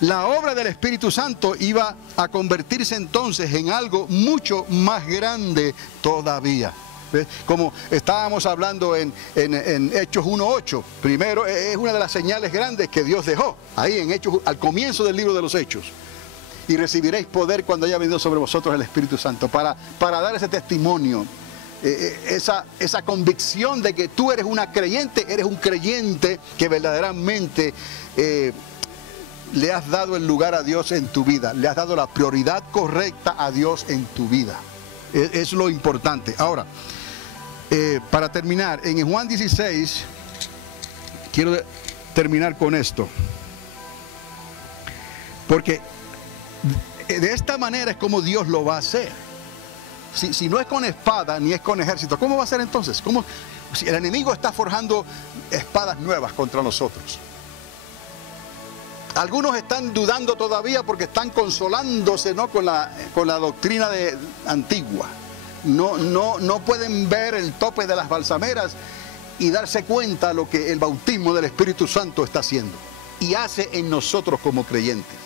La obra del Espíritu Santo iba a convertirse entonces en algo mucho más grande todavía. ¿Ves? Como estábamos hablando en Hechos 1:8, primero es una de las señales grandes que Dios dejó, ahí en Hechos, al comienzo del libro de los Hechos. Y recibiréis poder cuando haya venido sobre vosotros el Espíritu Santo, para dar ese testimonio, esa convicción de que tú eres una creyente, eres un creyente que verdaderamente le has dado el lugar a Dios en tu vida, le has dado la prioridad correcta a Dios en tu vida. Es lo importante. Ahora, para terminar, en Juan 16, quiero terminar con esto, porque de esta manera es como Dios lo va a hacer. Si no es con espada ni es con ejército, ¿cómo va a ser entonces? ¿Cómo? Si el enemigo está forjando espadas nuevas contra nosotros. Algunos están dudando todavía porque están consolándose, ¿no?, con la doctrina antigua. No pueden ver el tope de las balsameras y darse cuenta de lo que el bautismo del Espíritu Santo está haciendo y hace en nosotros como creyentes.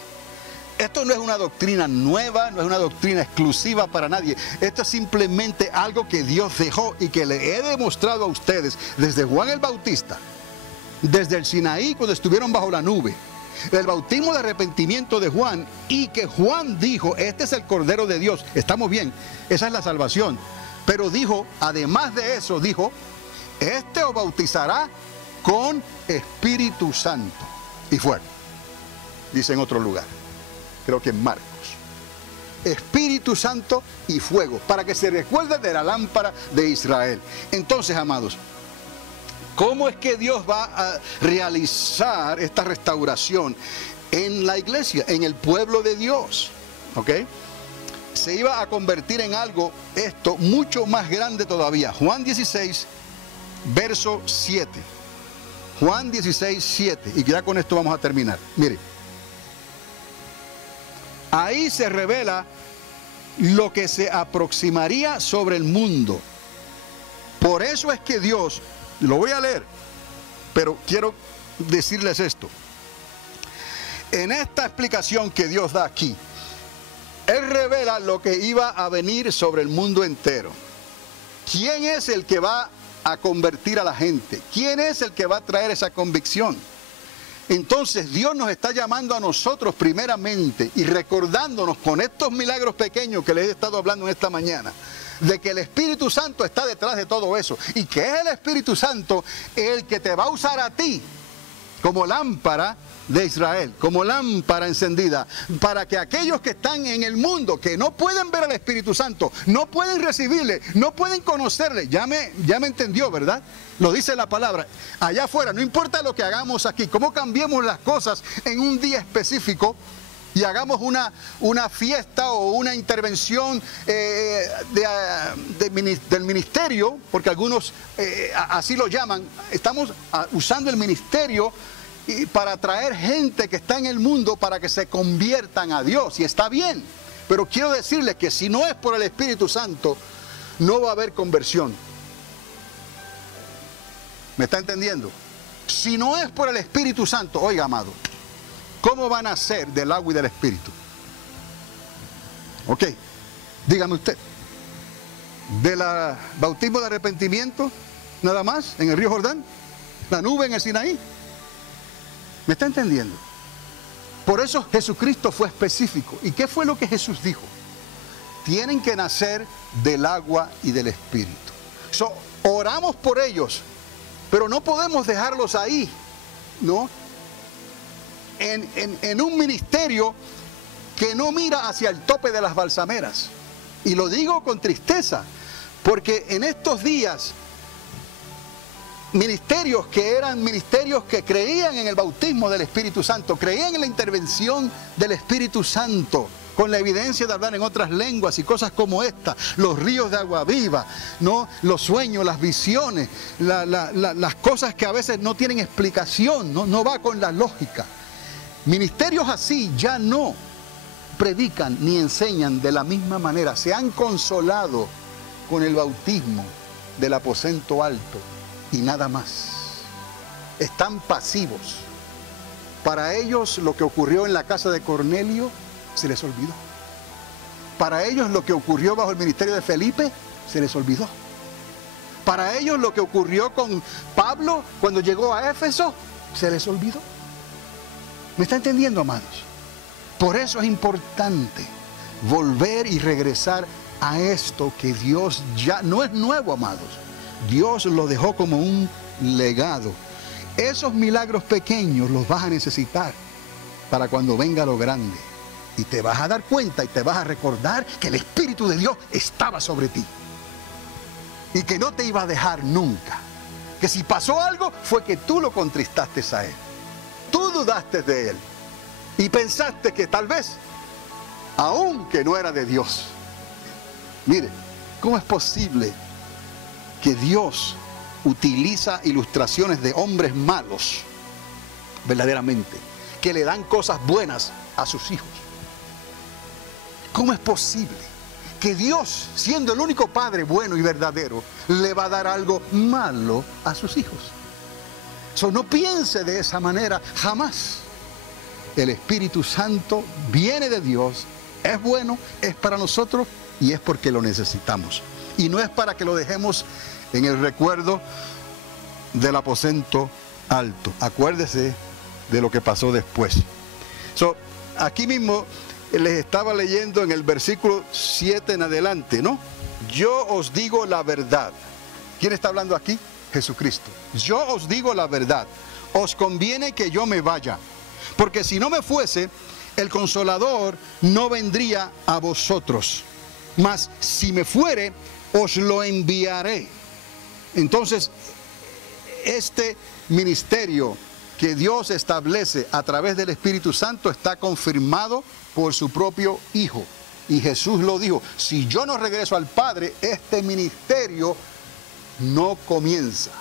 Esto no es una doctrina nueva, no es una doctrina exclusiva para nadie. Esto es simplemente algo que Dios dejó y que le he demostrado a ustedes desde Juan el Bautista, desde el Sinaí cuando estuvieron bajo la nube, el bautismo de arrepentimiento de Juan, y que Juan dijo, este es el Cordero de Dios. Estamos bien, esa es la salvación. Pero dijo, además de eso, dijo, este os bautizará con Espíritu Santo y fuego. Dice en otro lugar, creo que en Marcos. Espíritu Santo y fuego, para que se recuerde de la lámpara de Israel. Entonces, amados, ¿cómo es que Dios va a realizar esta restauración en la iglesia, en el pueblo de Dios? ¿Ok? Se iba a convertir en algo, esto, mucho más grande todavía. Juan 16, verso 7. Juan 16, 7. Y ya con esto vamos a terminar. Mire. Ahí se revela lo que se aproximaría sobre el mundo. Por eso es que Dios, lo voy a leer, pero quiero decirles esto. En esta explicación que Dios da aquí, Él revela lo que iba a venir sobre el mundo entero. ¿Quién es el que va a convertir a la gente? ¿Quién es el que va a traer esa convicción? Entonces Dios nos está llamando a nosotros primeramente y recordándonos con estos milagros pequeños que les he estado hablando en esta mañana, de que el Espíritu Santo está detrás de todo eso y que es el Espíritu Santo el que te va a usar a ti como lámpara de Israel, como lámpara encendida, para que aquellos que están en el mundo, que no pueden ver al Espíritu Santo, no pueden recibirle, no pueden conocerle, ya me entendió, ¿verdad? Lo dice la palabra, allá afuera, no importa lo que hagamos aquí, cómo cambiemos las cosas en un día específico y hagamos una fiesta o una intervención del ministerio, porque algunos así lo llaman, estamos usando el ministerio para atraer gente que está en el mundo para que se conviertan a Dios, y está bien, pero quiero decirles que si no es por el Espíritu Santo, no va a haber conversión. ¿Me está entendiendo? Si no es por el Espíritu Santo, oiga, amado, ¿cómo van a ser del agua y del Espíritu? Ok, dígame usted, ¿del bautismo de arrepentimiento nada más en el río Jordán? ¿La nube en el Sinaí? ¿Me está entendiendo? Por eso Jesucristo fue específico. ¿Y qué fue lo que Jesús dijo? Tienen que nacer del agua y del Espíritu. Oramos por ellos, pero no podemos dejarlos ahí, ¿no? En un ministerio que no mira hacia el tope de las balsameras. Y lo digo con tristeza, porque en estos días, ministerios que eran ministerios que creían en el bautismo del Espíritu Santo, creían en la intervención del Espíritu Santo, con la evidencia de hablar en otras lenguas y cosas como esta, los ríos de agua viva, ¿no? Los sueños, las visiones, las cosas que a veces no tienen explicación, no va con la lógica. Ministerios así ya no predican ni enseñan de la misma manera, se han consolado con el bautismo del aposento alto y nada más. Están pasivos. Para ellos lo que ocurrió en la casa de Cornelio se les olvidó. Para ellos lo que ocurrió bajo el ministerio de Felipe se les olvidó. Para ellos lo que ocurrió con Pablo cuando llegó a Éfeso se les olvidó. ¿Me está entendiendo, amados? Por eso es importante volver y regresar a esto que Dios ya no es nuevo, amados. Dios lo dejó como un legado. Esos milagros pequeños los vas a necesitar. para cuando venga lo grande. Y te vas a dar cuenta y te vas a recordar que el Espíritu de Dios estaba sobre ti. Y que no te iba a dejar nunca. Que si pasó algo fue que tú lo contristaste a Él. Tú dudaste de Él. Y pensaste que tal vez, aunque no era de Dios. Mire, ¿cómo es posible que Dios utiliza ilustraciones de hombres malos, verdaderamente, que le dan cosas buenas a sus hijos? ¿Cómo es posible que Dios, siendo el único Padre bueno y verdadero, le va a dar algo malo a sus hijos? No piense de esa manera jamás. El Espíritu Santo viene de Dios, es bueno, es para nosotros y es porque lo necesitamos. Y no es para que lo dejemos en el recuerdo del aposento alto. Acuérdese de lo que pasó después. Aquí mismo les estaba leyendo en el versículo 7 en adelante, ¿no? Yo os digo la verdad. ¿Quién está hablando aquí? Jesucristo. Yo os digo la verdad. Os conviene que yo me vaya, porque si no me fuese, el Consolador no vendría a vosotros. Mas si me fuere, os lo enviaré. Entonces, este ministerio que Dios establece a través del Espíritu Santo está confirmado por su propio Hijo. Y Jesús lo dijo: si yo no regreso al Padre, este ministerio no comienza.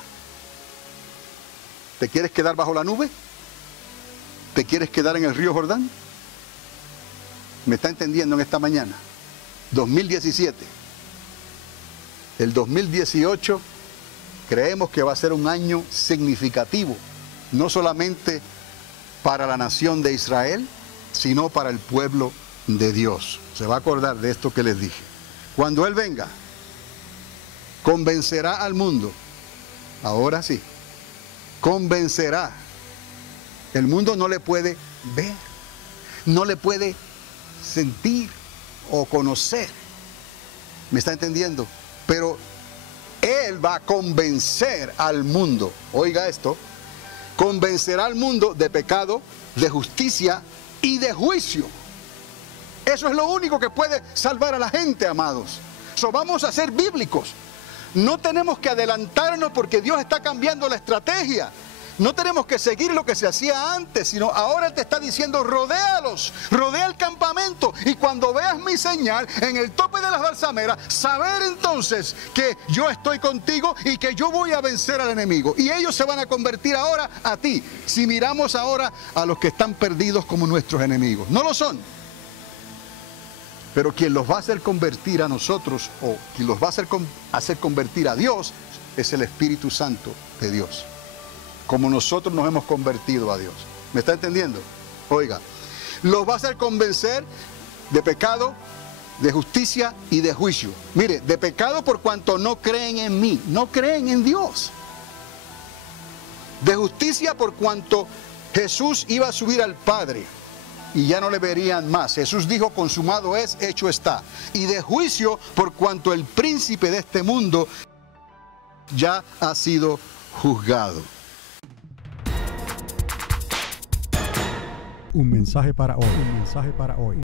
¿Te quieres quedar bajo la nube? ¿Te quieres quedar en el río Jordán? ¿Me está entendiendo en esta mañana? 2017. El 2018 creemos que va a ser un año significativo, no solamente para la nación de Israel, sino para el pueblo de Dios. Se va a acordar de esto que les dije. Cuando Él venga, convencerá al mundo. Ahora sí, convencerá. El mundo no le puede ver, no le puede sentir o conocer. ¿Me está entendiendo? Pero Él va a convencer al mundo. Oiga esto. Convencerá al mundo de pecado, de justicia y de juicio. Eso es lo único que puede salvar a la gente, amados. Vamos a ser bíblicos. No tenemos que adelantarnos porque Dios está cambiando la estrategia. No tenemos que seguir lo que se hacía antes, sino ahora Él te está diciendo: rodéalos, rodea el campamento, y cuando veas mi señal en el tope de las balsameras, saber entonces que yo estoy contigo y que yo voy a vencer al enemigo. Y ellos se van a convertir ahora a ti. Si miramos ahora a los que están perdidos como nuestros enemigos, no lo son. Pero quien los va a hacer convertir a nosotros, o quien los va a hacer convertir a Dios, es el Espíritu Santo de Dios. Como nosotros nos hemos convertido a Dios. ¿Me está entendiendo? Oiga, los va a hacer convencer de pecado, de justicia y de juicio. Mire, de pecado por cuanto no creen en mí, no creen en Dios. De justicia por cuanto Jesús iba a subir al Padre y ya no le verían más. Jesús dijo: consumado es, hecho está. Y de juicio por cuanto el príncipe de este mundo ya ha sido juzgado. Un mensaje para hoy. Un mensaje para hoy.